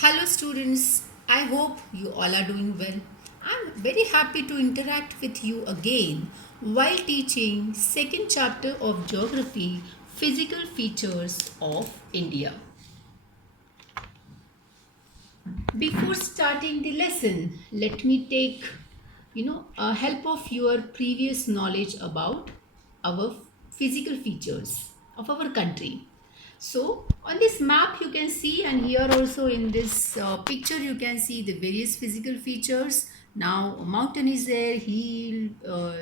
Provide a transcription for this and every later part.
Hello students, I hope you all are doing well. I'm very happy to interact with you again while teaching second chapter of geography, physical features of India. Before starting the lesson, let me take a help of your previous knowledge about our physical features of our country. So on this map you can see, and here also in this picture you can see the various physical features. Now a mountain is there, hill,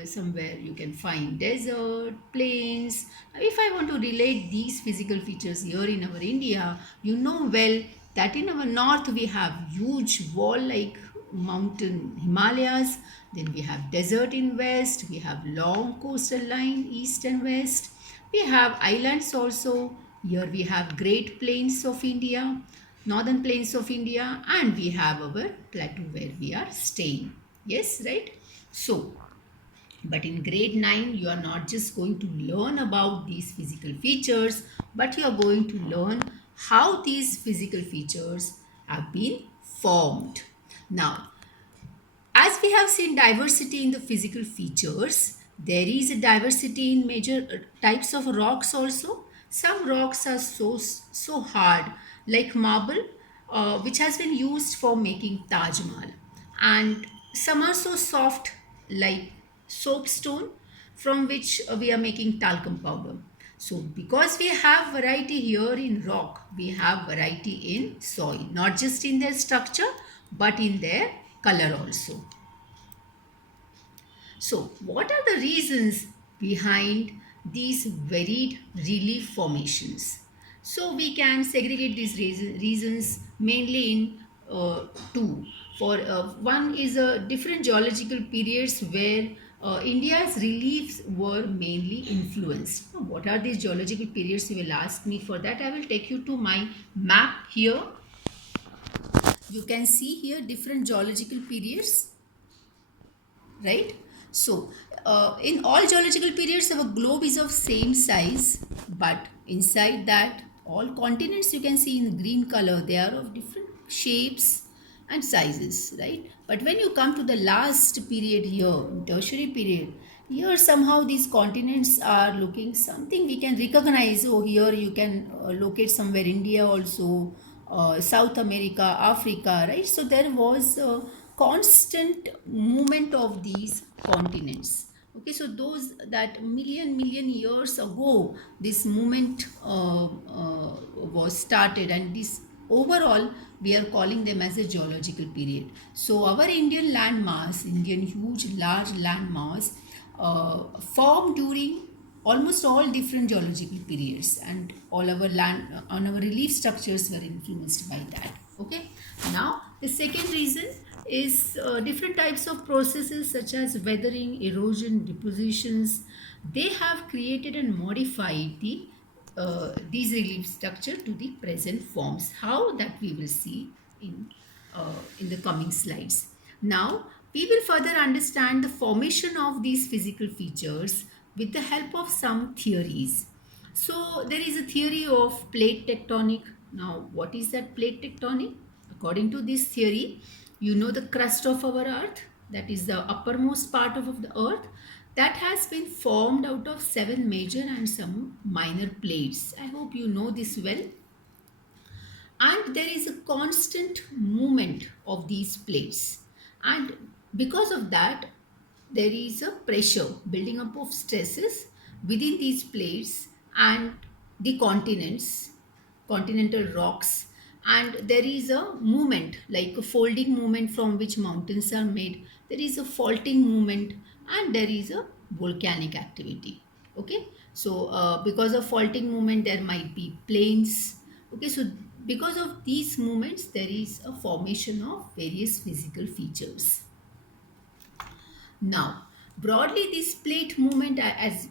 somewhere you can find desert, plains. Now, if I want to relate these physical features here in our India, you know well that in our north we have huge wall like mountain Himalayas, then we have desert in west, we have long coastal line east and west, we have islands also. Here we have great plains of India, northern plains of India, and we have our plateau where we are staying. Yes, right? So but in grade 9, you are not just going to learn about these physical features, but you are going to learn how these physical features have been formed. Now, as we have seen diversity in the physical features, there is a diversity in major types of rocks also. Some rocks are so hard, like marble, which has been used for making Taj Mahal, and some are so soft, like soapstone, from which we are making talcum powder. So, because we have variety here in rock, we have variety in soil, not just in their structure, but in their color also. So, what are the reasons behind these varied relief formations? So, we can segregate these reasons mainly in two. For one is different geological periods where India's reliefs were mainly influenced. Now, what are these geological periods? You will ask me. For that, I will take you to my map here. You can see here different geological periods, right? So in all geological periods our globe is of same size, but inside that all continents you can see in green color, they are of different shapes and sizes, right? But when you come to the last period here, tertiary period, here somehow these continents are looking something we can recognize. Oh, here you can locate somewhere India also, South America, Africa, right? So there was constant movement of these continents. Okay, so those that million years ago this movement was started, and this overall we are calling them as a geological period. So our Indian landmass, Indian huge large landmass, formed during almost all different geological periods, and all our land on our relief structures were influenced by that. Okay, now the second reason is different types of processes such as weathering, erosion, depositions. They have created and modified these relief structure to the present forms. How, that we will see in the coming slides. Now we will further understand the formation of these physical features with the help of some theories. So there is a theory of plate tectonic. Now what is that plate tectonic? According to this theory, you know the crust of our earth, that is the uppermost part of the earth, that has been formed out of seven major and some minor plates. I hope you know this well. And there is a constant movement of these plates, and because of that there is a pressure building up of stresses within these plates and the continents, continental rocks, and there is a movement like a folding movement from which mountains are made, there is a faulting movement, and there is a volcanic activity. Okay, so because of faulting movement there might be plains. Okay, so because of these movements there is a formation of various physical features. Now, broadly, this plate movement, as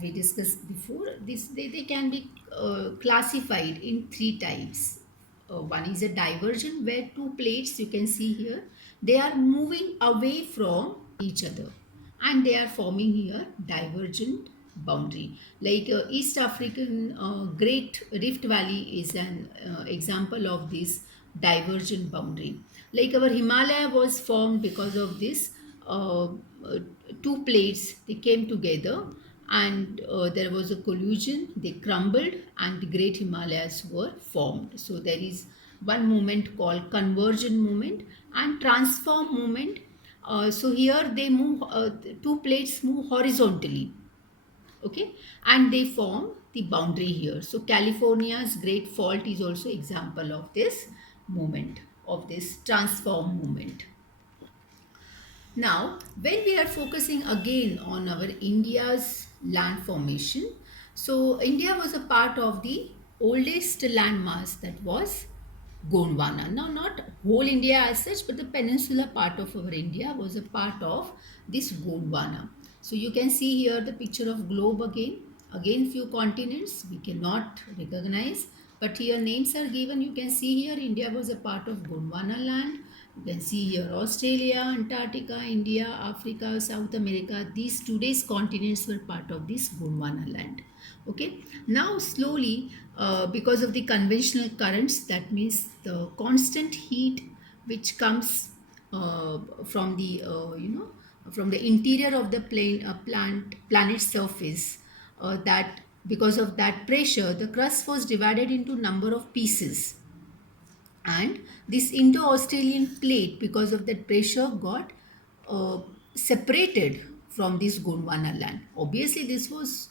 we discussed before, they can be classified in three types. One is a divergent, where two plates you can see here, they are moving away from each other, and they are forming here divergent boundary. Like East African Great Rift Valley is an example of this divergent boundary. Like our Himalaya was formed because of this two plates, they came together, and there was a collision, they crumbled, and the Great Himalayas were formed. So there is one movement called convergent movement and transform movement. So here they move, two plates move horizontally, okay, and they form the boundary here. So California's Great Fault is also example of this movement, of this transform movement. Now, when we are focusing again on our India's land formation, so India was a part of the oldest landmass, that was Gondwana. Now, not whole India as such, but the peninsula part of our India was a part of this Gondwana. So you can see here the picture of globe again. Again, few continents we cannot recognize, but here names are given. You can see here India was a part of Gondwana land. You can see here Australia, Antarctica, India, Africa, South America. These today's continents were part of this Gondwana land. Okay. Now slowly, because of the conventional currents, that means the constant heat which comes from the from the interior of the planet surface, that because of that pressure, the crust was divided into number of pieces, and this Indo-Australian plate, because of that pressure, got separated from this Gondwana land. Obviously this was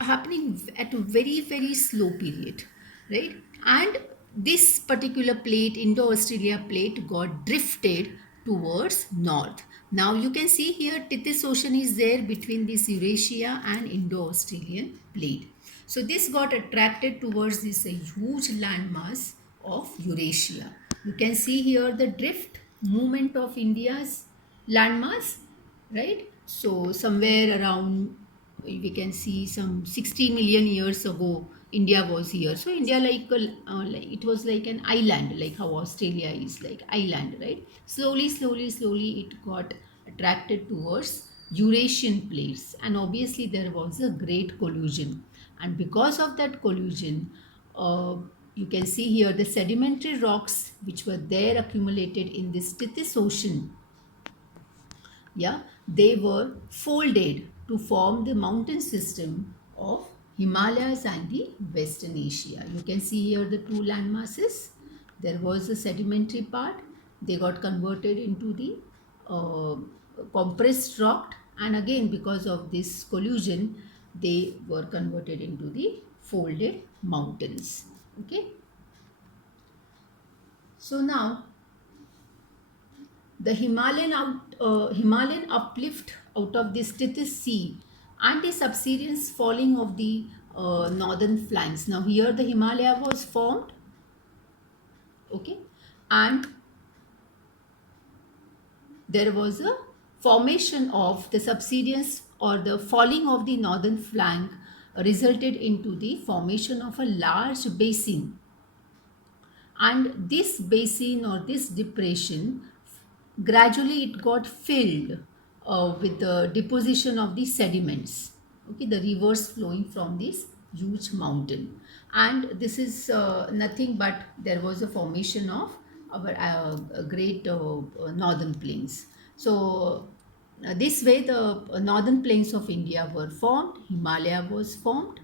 happening at a very slow period, right? And this particular plate, Indo-Australia plate, got drifted towards north. Now you can see here Tethys Ocean is there between this Eurasia and Indo-Australian plate. So this got attracted towards this huge landmass of Eurasia. You can see here the drift movement of India's landmass, right? So somewhere around, we can see some 60 million years ago India was here. So India like it was like an island, like how Australia is like island, right? Slowly it got attracted towards Eurasian plates, and obviously there was a great collision, and because of that collision, uh, you can see here the sedimentary rocks which were there accumulated in this Tethys Ocean, yeah, they were folded to form the mountain system of Himalayas and the Western Asia. You can see here the two land masses. There was a sedimentary part, they got converted into the uh, compressed rock, and again because of this collision they were converted into the folded mountains. Okay, so now the Himalayan uplift out of this Tethys Sea and the subsidence falling of the northern flanks. Now here the Himalaya was formed, okay, and there was a formation of the subsidence or the falling of the northern flank resulted into the formation of a large basin, and this basin or this depression gradually it got filled with the deposition of the sediments, okay, the rivers flowing from this huge mountain, and this is nothing but there was a formation of our great northern plains. So this way the northern plains of India were formed, Himalaya was formed.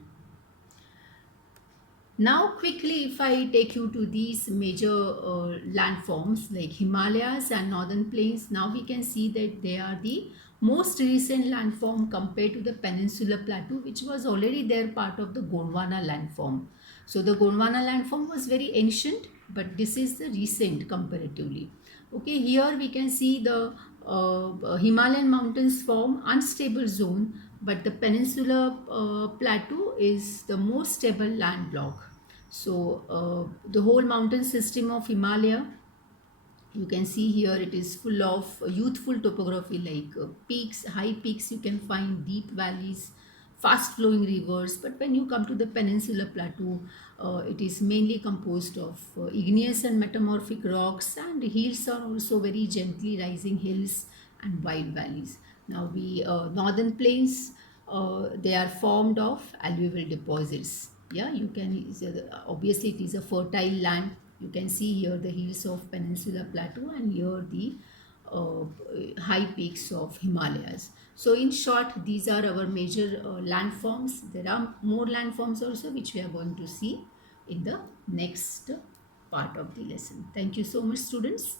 Now, quickly, if I take you to these major landforms like Himalayas and Northern Plains, now we can see that they are the most recent landform compared to the Peninsular Plateau, which was already there part of the Gondwana landform. So, the Gondwana landform was very ancient, but this is the recent comparatively. Okay, here we can see the Himalayan mountains form unstable zone, but the Peninsular Plateau is the most stable land block. So the whole mountain system of Himalaya, you can see here it is full of youthful topography like peaks, high peaks, you can find deep valleys, fast flowing rivers. But when you come to the Peninsular Plateau, it is mainly composed of igneous and metamorphic rocks, and hills are also very gently rising hills and wide valleys. Now we northern plains, they are formed of alluvial deposits. Yeah, you can, obviously it is a fertile land. You can see here the hills of Peninsula Plateau and here the uh, high peaks of Himalayas. So in short, these are our major landforms. There are more landforms also which we are going to see in the next part of the lesson. Thank you so much, students.